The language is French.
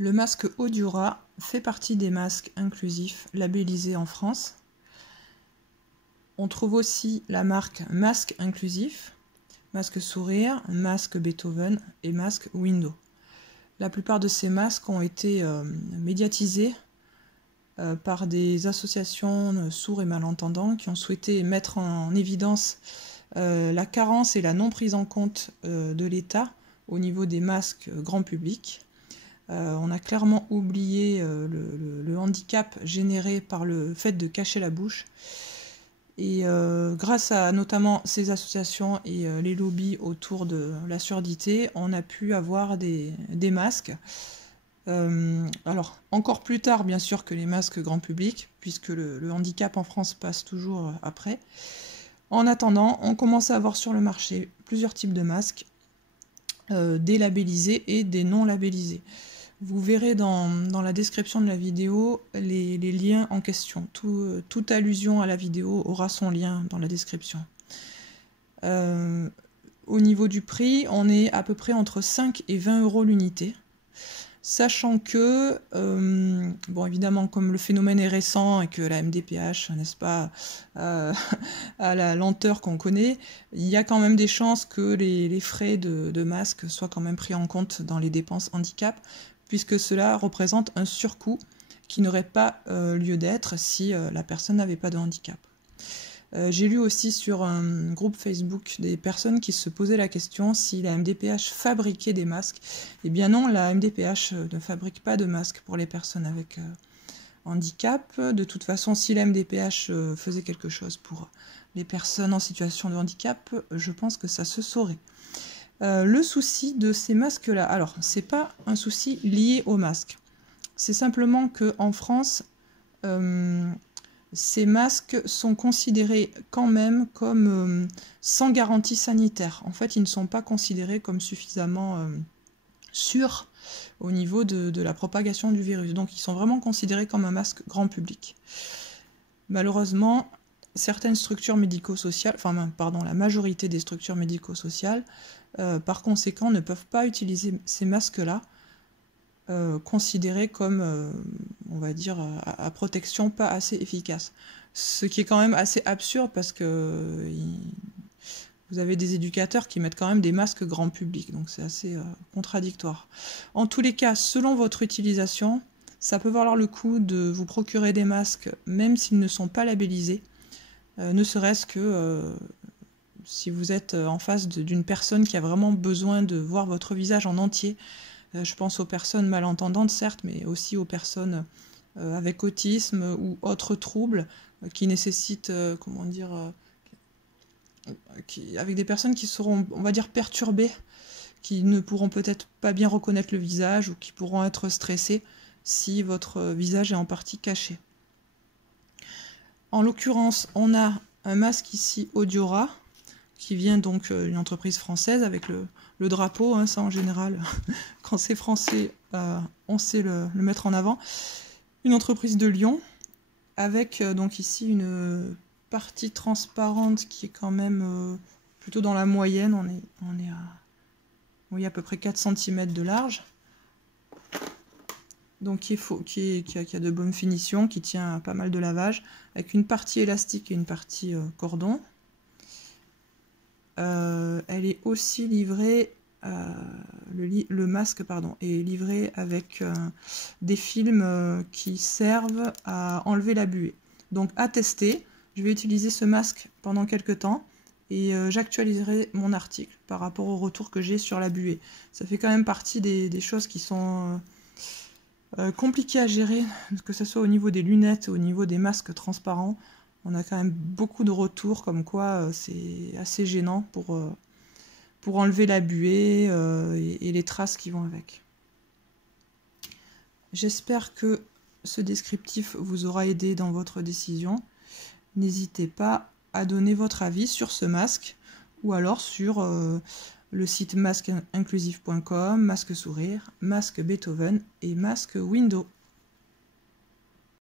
Le masque Audura fait partie des masques inclusifs labellisés en France. On trouve aussi la marque Masque Inclusif, Masque Sourire, Masque Beethoven et Masque Window. La plupart de ces masques ont été médiatisés par des associations sourds et malentendants qui ont souhaité mettre en évidence la carence et la non prise en compte de l'État au niveau des masques grand public. On a clairement oublié le handicap généré par le fait de cacher la bouche. Et grâce à notamment ces associations et les lobbies autour de la surdité, on a pu avoir des masques. Alors, encore plus tard, bien sûr, que les masques grand public, puisque le handicap en France passe toujours après. En attendant, on commence à avoir sur le marché plusieurs types de masques, des labellisés et des non labellisés. Vous verrez dans la description de la vidéo les liens en question. Toute allusion à la vidéo aura son lien dans la description. Au niveau du prix, on est à peu près entre 5 et 20 € l'unité. Sachant que, bon évidemment, comme le phénomène est récent et que la MDPH, n'est-ce pas, à la lenteur qu'on connaît, il y a quand même des chances que les frais de masque soient quand même pris en compte dans les dépenses handicap, puisque cela représente un surcoût qui n'aurait pas lieu d'être si la personne n'avait pas de handicap. J'ai lu aussi sur un groupe Facebook des personnes qui se posaient la question si la MDPH fabriquait des masques. Eh bien non, la MDPH ne fabrique pas de masques pour les personnes avec handicap. De toute façon, si la MDPH faisait quelque chose pour les personnes en situation de handicap, je pense que ça se saurait. Le souci de ces masques-là, alors, c'est pas un souci lié aux masques. C'est simplement qu'en France, ces masques sont considérés quand même comme sans garantie sanitaire. En fait, ils ne sont pas considérés comme suffisamment sûrs au niveau de la propagation du virus. Donc, ils sont vraiment considérés comme un masque grand public. Malheureusement, certaines structures médico-sociales, enfin, pardon, la majorité des structures médico-sociales, par conséquent, ne peuvent pas utiliser ces masques-là, considérés comme, on va dire, à protection pas assez efficace. Ce qui est quand même assez absurde parce que vous avez des éducateurs qui mettent quand même des masques grand public, donc c'est assez contradictoire. En tous les cas, selon votre utilisation, ça peut valoir le coup de vous procurer des masques, même s'ils ne sont pas labellisés, ne serait-ce que si vous êtes en face d'une personne qui a vraiment besoin de voir votre visage en entier. Je pense aux personnes malentendantes, certes, mais aussi aux personnes avec autisme ou autres troubles qui nécessitent, comment dire, avec des personnes qui seront, on va dire, perturbées, qui ne pourront peut-être pas bien reconnaître le visage ou qui pourront être stressées si votre visage est en partie caché. En l'occurrence, on a un masque ici Audura, qui vient donc d'une entreprise française avec le drapeau, hein, ça en général, quand c'est français, on sait le mettre en avant. Une entreprise de Lyon, avec donc ici une partie transparente qui est quand même plutôt dans la moyenne, on est à, oui, à peu près 4 cm de large, donc qui a de bonnes finitions, qui tient à pas mal de lavage, avec une partie élastique et une partie cordon. Elle est aussi livrée, le masque pardon, est livré avec des films qui servent à enlever la buée. Donc à tester, je vais utiliser ce masque pendant quelques temps et j'actualiserai mon article par rapport au retour que j'ai sur la buée. Ça fait quand même partie des choses qui sont compliquées à gérer, que ce soit au niveau des lunettes, au niveau des masques transparents. On a quand même beaucoup de retours comme quoi c'est assez gênant pour enlever la buée et les traces qui vont avec. J'espère que ce descriptif vous aura aidé dans votre décision. N'hésitez pas à donner votre avis sur ce masque ou alors sur le site masqueinclusif.com, Masque Sourire, Masque Beethoven et Masque Window.